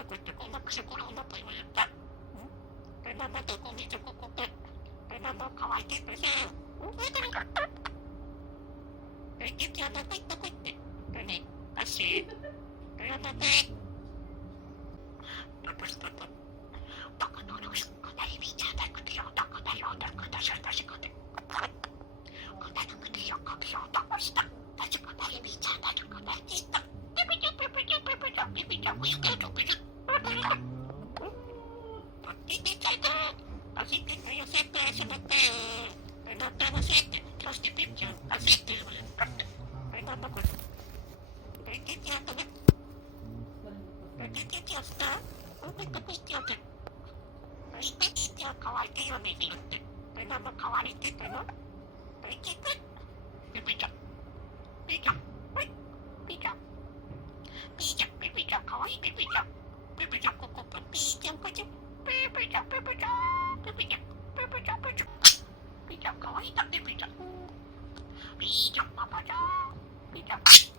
なくってこんなくせこらうなと言われた。なんだとこにちょここってなんだ乾いてるさ。出なかった。雪はどこ行ったこって。ね、足。なんだね。どこしたと。どこのロス、こんな意味じゃなくてよ、どこだよ、どこだしょ、だしこで。こんなのくてよ、こびよ、どこした。だしこの意味じゃなくて、こんなにした。ピピチャ、ピピチャ、ピピチャ、ピピチャ、ピピチャ、ピピチャ。ピピチャだ。足で寄せて、しまって。なんだのせて、そしてピピチャ、足で寄せて。なんだこれ。ピピチャとね。ピピチャした。ピピチャって。ピピチャ乾いてよね、昼って。なんだ乾いてたの？ピピチャ。ピピチャ。ピピチャ。ピピチャ。ピピチャ。ピピチャ。かわいいピピチャ。ピピチャ。ここピピチャ。ピピチャ。ピピチャ。ピピチャ。ピピチャ。ピピチャ。ピピチャ。ピピチャ。かわいいだピピチャ。ピピチャ。パパチャ。ピピチャ。